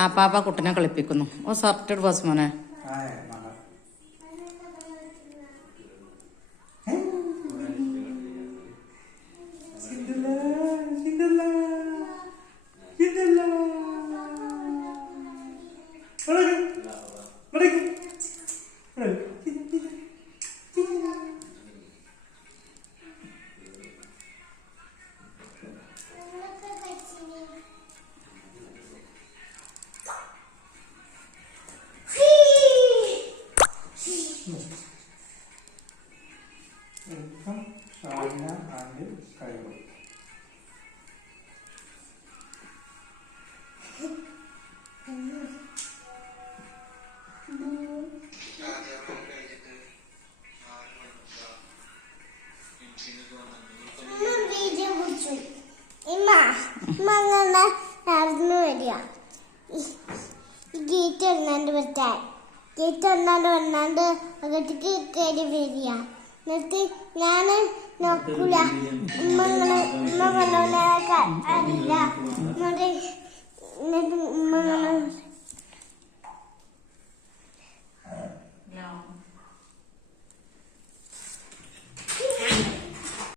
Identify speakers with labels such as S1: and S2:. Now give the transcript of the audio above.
S1: ആ പാപ്പ കുട്ടനെ കളിപ്പിക്കുന്നു. ഓ സർട്ടിട്ട് ബസ് മോനെ.
S2: ആ വേണ്ട ഷാഹിന ആൻഡ് കൈറോ
S3: നടന്നു ഗേറ്റ് വന്നാണ്ട് വന്നാണ്ട് അകത്തേക്ക് കയറി വരിക എന്നിട്ട് ഞാൻ നോക്കൂല ഉമ്മ ഉമ്മ പറഞ്ഞ അറിയില്ല